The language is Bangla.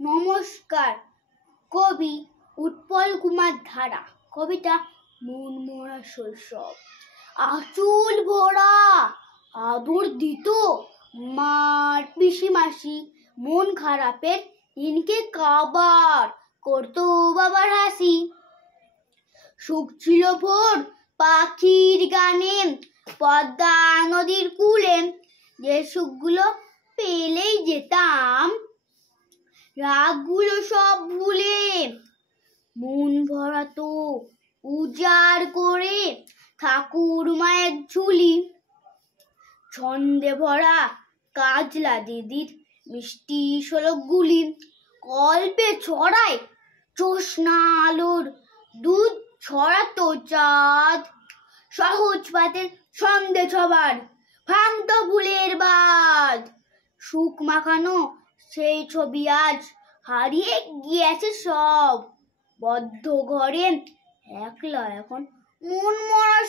নমস্কার। কবি উৎপল কুমার ধারা। কবিতা মন মরা শৈশব। আঁচল ভরা আদর দিত মার পিসিমাসি, মন খারাপের দিনকে কাবার করতো বাবার হাসি। সুখ ছিল ভোর পাখির গানে পদ্মা নদীর কূলে, যে সুখগুলো পেলেই যেতাম রাগগুলো সব ভুলে। মন ভরাতো উজাড় করে ঠাকুর মায়ের ঝুলি, ছন্দে ভরা কাজলা দিদির মিষ্টি শোলকগুলি। কল্পে ছড়ায় জ্যোৎস্না আলোর দুধ ছড়াতো চাঁদ, সহজ পাতের সন্দেশ সবার ভাঙতো ফুলের বাঁধ। সুখ মাখানো সেই ছবি আজ হারিয়ে গিয়েছে সব, বদ্ধ ঘরে একলা এখন মন মরা